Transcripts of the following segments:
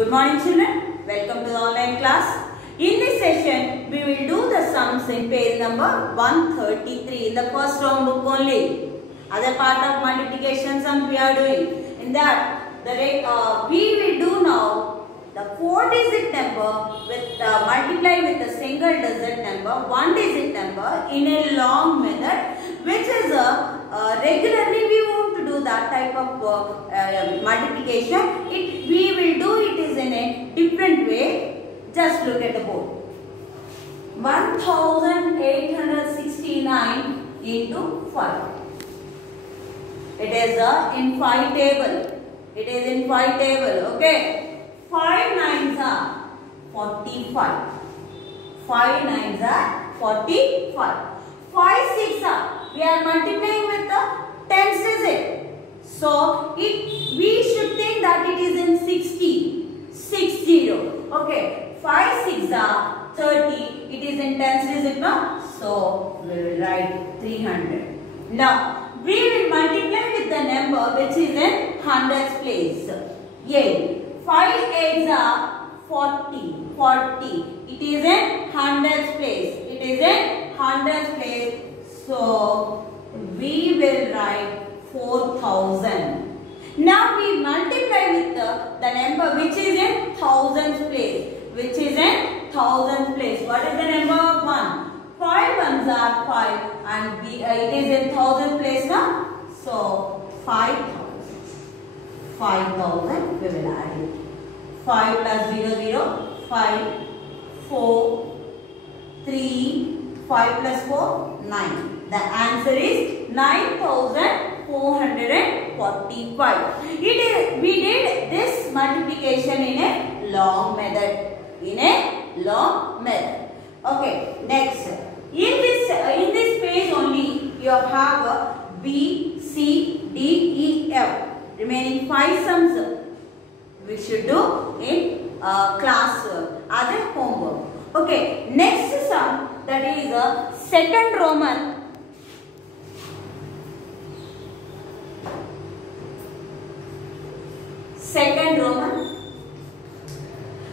Good morning children, welcome to the online class. In this session, we will do the sums in page number 133 in the first round book only. Other part of multiplication sums we are doing. In that, we will do now the 4-digit number with multiply with a single digit number, 1-digit number in a long method, which is regularly we want to do that type of multiplication. We will do it is in a different way. Just look at the board. 1869 into 5. It is in 5 table. It is in 5 table. Okay. 5 nines are 45. 5 nines are 45. 5 6 are. We are multiplying with the tens digit. So we should think that it is in 60. 60. Okay. 5 6 are 30. It is in tens digit, no? So we will write 300. Now we will multiply with the number which is in hundreds place. 8. 5 8s are 40. 40. It is in hundreds place. It is in hundreds place. So we will write 4000. Now we multiply with the number which is in thousands place. Which is in thousands place. What is the number of 1? 5 ones are 5 and it is in thousand place now. So 5,000. 5,000 we will add it. 5 plus 0 0. 5. 4. 3. 5 plus 4. 9. The answer is 9,445. We did this multiplication in a long method. Okay, next. In this page only you have B, C, D, E, F. Remaining 5 sums we should do in class as a homework. Okay, next sum, that is second Roman. Second Roman.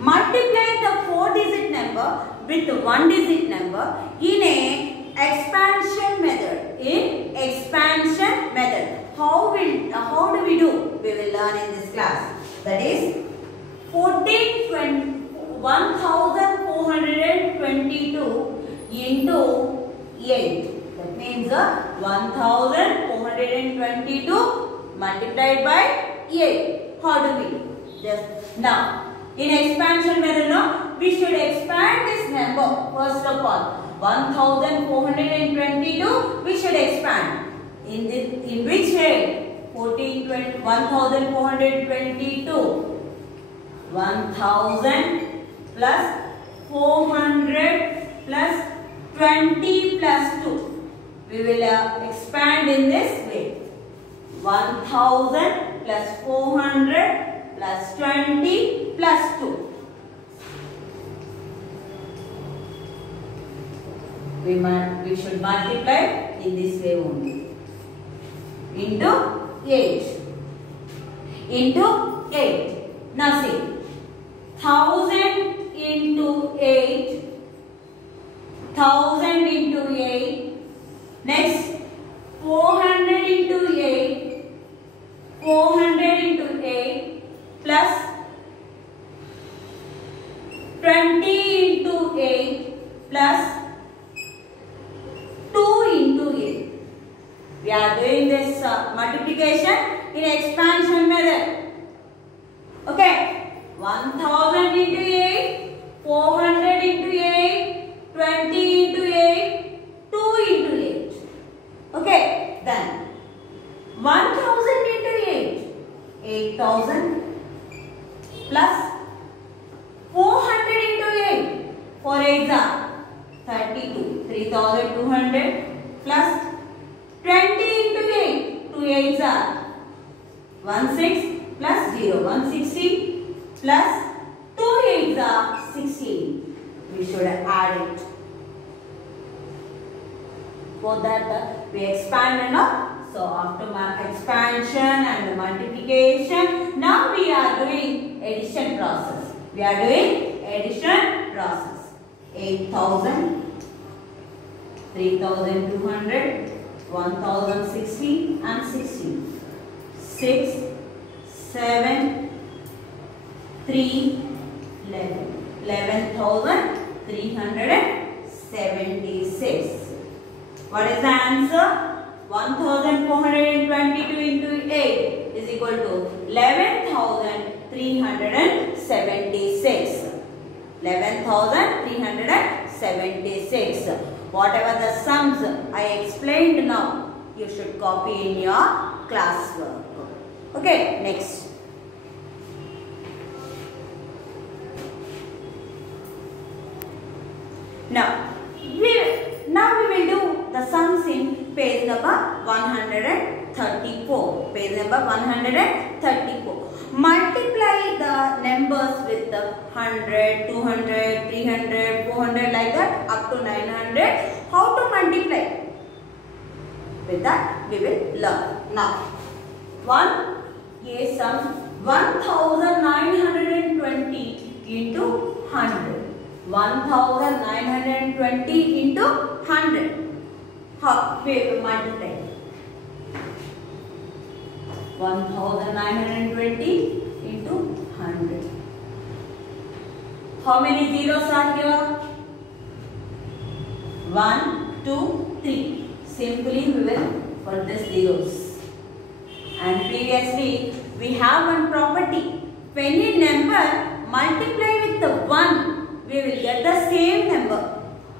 Multiply the 4-digit number with 1-digit number in a expansion method. In expansion method. How do we do? We will learn in this class. That is 1422 into 8. That means 1422 multiplied by 8. How do we do? Just now. In expansion method, now we should expand this number first of all. 1422 we should expand. In which way? 1422. 1000 plus 400 plus 20 plus 2. We will expand in this way. 1000 plus 400 plus 20 plus 2. We should multiply in this way only. Into 8. Into 8. Now see. 1000 into 8. 1000 into 8. Next. 400 into 8. 400 into 8. Plus 20 into 8 plus 2 into 8. We are doing this multiplication in expansion method. Okay. 1000 into 8, 400 into 8, 20 into 8, 2 into 8. Okay. Then 1000 into 8, 8000. Plus 400 into 8, 4 8s are 32, 3200 plus 20 into 8, 2 8s are 16 plus 0, 160 plus 2 8s are 16. We should add it. For that we expand and So after expansion and multiplication, now we are doing addition process. We are doing addition process. 8,000, 3,200, 1,060 and 16. 6, 7, 3, 11. 11,376. What is the answer? 1,422 into 8 is equal to 11,376. 11,376. Whatever the sums I explained now, you should copy in your classwork. Okay, next. Now we will do the sums in page number 134. Page number 134. Multiply the numbers with the 100, 200, 300, 400 like that up to 900. How to multiply? With that we will learn. Now, sum 1,920 into 100. 1,920 into 100. How we will multiply? 1,920 into 100. How many zeros are here? 1, 2, 3. Simply we will put these zeros. And previously we have one property. When any number multiply with the 1, we will get the same number.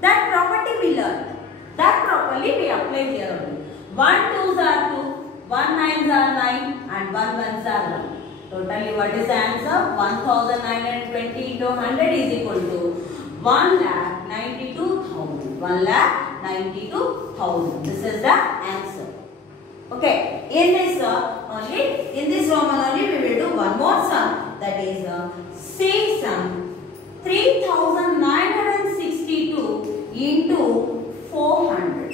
That property we learned. That properly we apply here only. 1 2s are 2, 1 9s are 9 and 1 1s are 1. Totally what is the answer? 1,920 into 100 is equal to 1,92,000. 1,92,000. This is the answer. Okay. In this Roman only we will do one more sum. That is same sum. 3,962 into 400.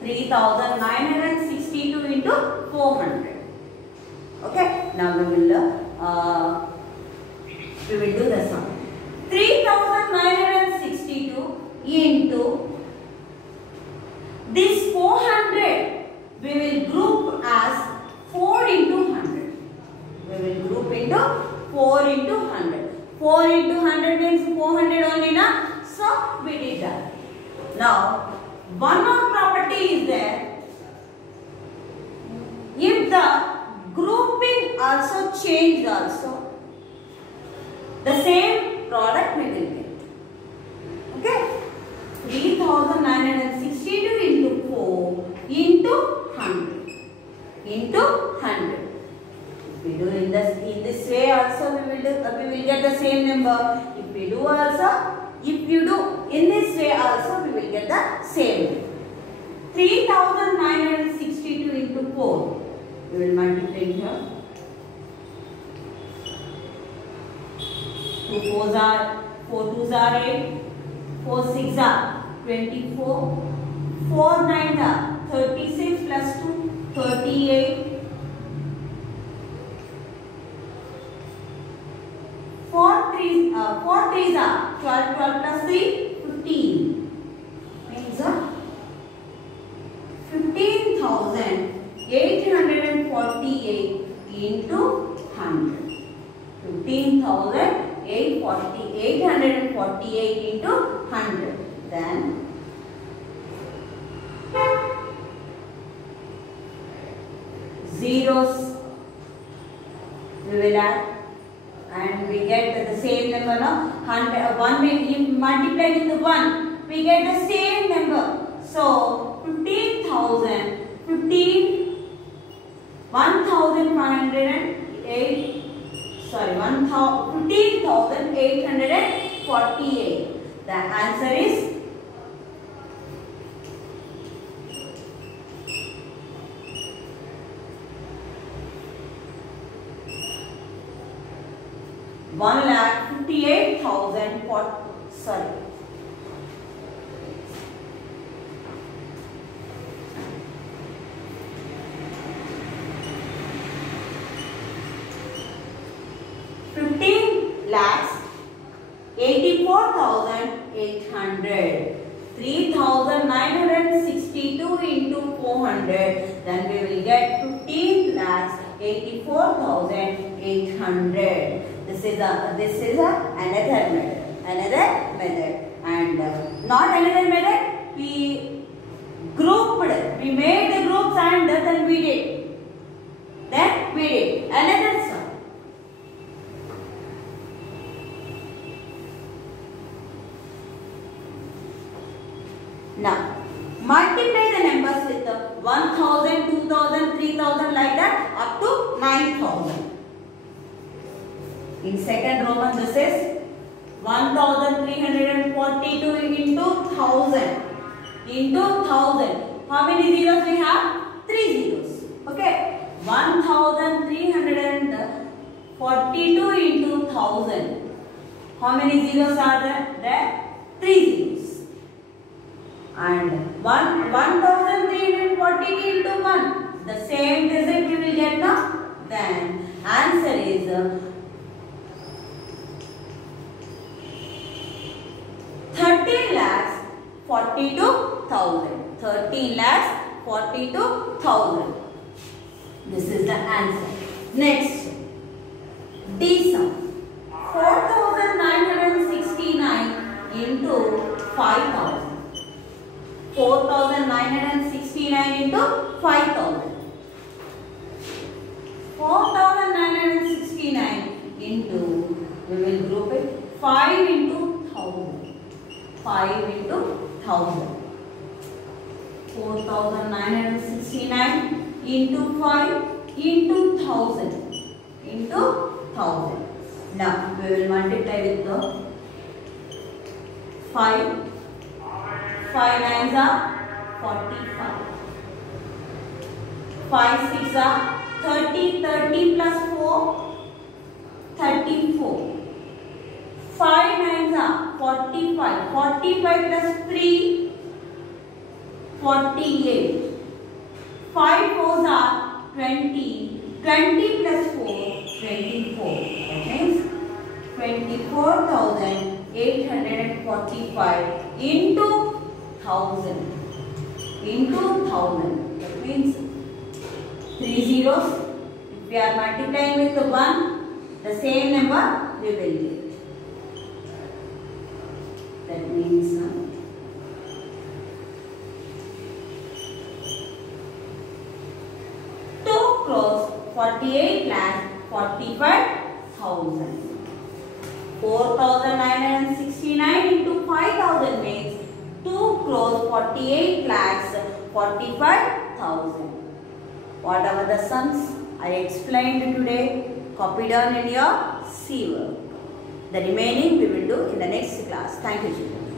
3,962 into 400. Okay. Now we will do the sum. 3,962 into this 400 we will group as 4 into 100. We will group into 4 into 100. 4 into 100 means 400 only, na? So we did that. Now, one more property is there. If the grouping also changed also, the same product we will get. Okay? 3,962 into 4 into 100. Into 100. If we do in this way also we will get the same number. If you do in this way also we will get the same. 3,962 into 4. We will multiply here. 2 4s are 4 2s are 8. 4 6s are 24. 4 9s are 36 plus 2 38. 4 3s are 12 12 plus 3 15. Means 15,848 into 100. 15,848 into 100. Then zeros we will add and we get the same number. No? 100, 1 multiply with the 1, we get the same number. So 15,848. The answer is 1,58,000. Sorry. lakhs 84,800. 3,962 into 400. Then we will get 15 lakhs 84,800. This is another method. And not another method. We made the groups and then we did. Another sum. Now, multiply the numbers with 1,000, 2,000, 3,000 like that up to 9,000. In second Roman, this is 1,342 into 1,000. Into 1,000. How many zeros we have? 3 zeros. Okay. 1,342 into 1,000. How many zeros are there? 3 zeros. And 1,342 into 1. The same digit we will get now. Then answer is 13,42,000. 13,42,000. This is the answer. Next, D sum. 4,969 into 5,000. 4,969 into 5,000. 4,969 into, we will group it, 5 into 1,000. 5 into 1,000. 4,969 into 5 into 1,000. Into 1,000. Now, we will multiply with the 5. 5 nines are 45. 5 6 are 30. 30 plus 4, 34. 5 nines are 45. 45 plus 3, 48. 5 fours are 20. 20 plus 4, 24. That means 24,845 into 1,000. Into 1,000. That means 3 zeros. If we are multiplying with the 1, the same number we will get. That means 2 crores 48,45,000. 4,969 into 5,000 means 2 crores 48,45,000. Whatever the sums I explained today, copy down in your C work. The remaining we will do in the next class. Thank you, children.